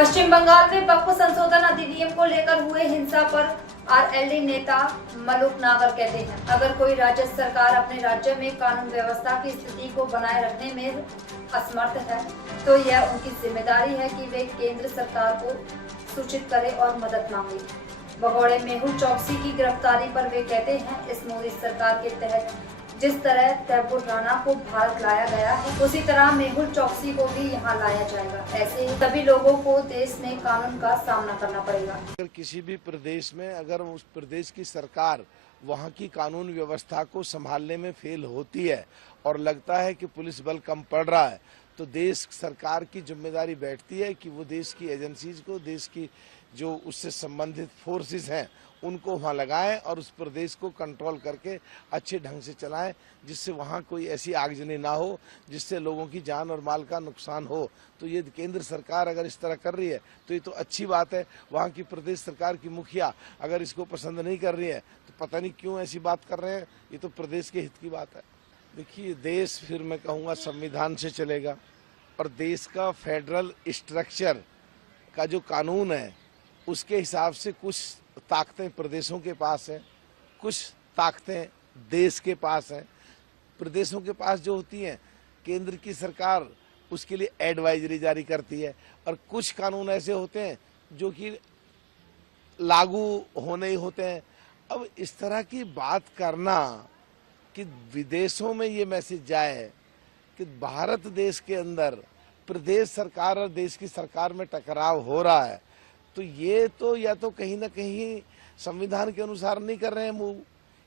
पश्चिम बंगाल में वक्फ संशोधन अधिनियम को लेकर हुए हिंसा पर आरएलडी नेता मलूक नागर कहते हैं, अगर कोई राज्य सरकार अपने राज्य में कानून व्यवस्था की स्थिति को बनाए रखने में असमर्थ है तो यह उनकी जिम्मेदारी है कि वे केंद्र सरकार को सूचित करें और मदद मांगे। भगोड़े मेहुल चौकसी की गिरफ्तारी पर वे कहते हैं, इस मोदी सरकार के तहत जिस तरह तैमूर राणा को भारत लाया गया है उसी तरह मेहुल चौकसी को भी यहाँ लाया जाएगा। ऐसे ही सभी लोगों को देश में कानून का सामना करना पड़ेगा। अगर किसी भी प्रदेश में अगर उस प्रदेश की सरकार वहाँ की कानून व्यवस्था को संभालने में फेल होती है और लगता है कि पुलिस बल कम पड़ रहा है तो देश सरकार की जिम्मेदारी बैठती है कि वो देश की एजेंसीज को, देश की जो उससे संबंधित फोर्सेस हैं उनको वहाँ लगाएं और उस प्रदेश को कंट्रोल करके अच्छे ढंग से चलाएं, जिससे वहाँ कोई ऐसी आगजनी ना हो जिससे लोगों की जान और माल का नुकसान हो। तो ये केंद्र सरकार अगर इस तरह कर रही है तो ये तो अच्छी बात है। वहाँ की प्रदेश सरकार की मुखिया अगर इसको पसंद नहीं कर रही है तो पता नहीं क्यों ऐसी बात कर रहे हैं, ये तो प्रदेश के हित की बात है। देखिए, देश फिर मैं कहूँगा संविधान से चलेगा और देश का फेडरल स्ट्रक्चर का जो कानून है उसके हिसाब से कुछ ताकतें प्रदेशों के पास हैं, कुछ ताकतें देश के पास हैं। प्रदेशों के पास जो होती हैं केंद्र की सरकार उसके लिए एडवाइजरी जारी करती है और कुछ कानून ऐसे होते हैं जो कि लागू होने ही होते हैं। अब इस तरह की बात करना कि विदेशों में ये मैसेज जाए कि भारत देश के अंदर प्रदेश सरकार और देश की सरकार में टकराव हो रहा है, तो ये तो या तो कहीं ना कहीं संविधान के अनुसार नहीं कर रहे हैं मूव,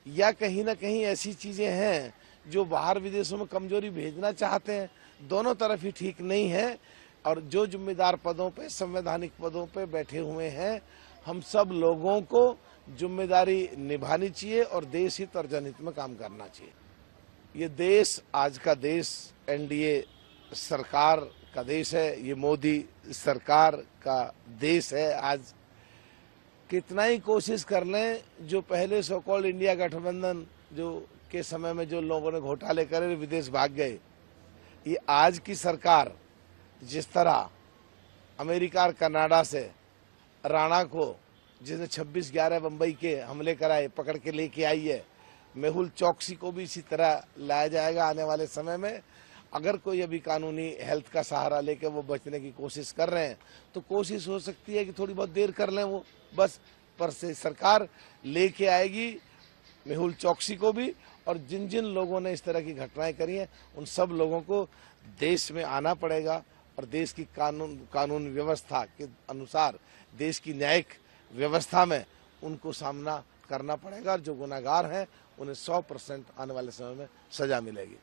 या कहीं ना कहीं ऐसी चीजें हैं जो बाहर विदेशों में कमजोरी भेजना चाहते हैं। दोनों तरफ ही ठीक नहीं है और जो जिम्मेदार पदों पे, संवैधानिक पदों पे बैठे हुए हैं, हम सब लोगों को जिम्मेदारी निभानी चाहिए और देश हित और जनहित में काम करना चाहिए। ये देश, आज का देश एनडीए सरकार का देश है, ये मोदी सरकार का देश है। आज कितना ही कोशिश कर लें, जो पहले सो कॉल्ड इंडिया गठबंधन जो के समय में जो लोगों ने घोटाले करे विदेश भाग गए, ये आज की सरकार जिस तरह अमेरिका और कनाडा से राणा को, जिसने 26/11 बम्बई के हमले कराए, पकड़ के लेके आई है, मेहुल चौकसी को भी इसी तरह लाया जाएगा आने वाले समय में। अगर कोई अभी कानूनी हेल्थ का सहारा लेके वो बचने की कोशिश कर रहे हैं तो कोशिश हो सकती है कि थोड़ी बहुत देर कर लें वो बस, पर से सरकार लेके आएगी मेहुल चौकसी को भी। और जिन जिन लोगों ने इस तरह की घटनाएं करी हैं उन सब लोगों को देश में आना पड़ेगा और देश की कानून व्यवस्था के अनुसार, देश की न्यायिक व्यवस्था में उनको सामना करना पड़ेगा और जो गुनहगार हैं उन्हें 100% आने वाले समय में सजा मिलेगी।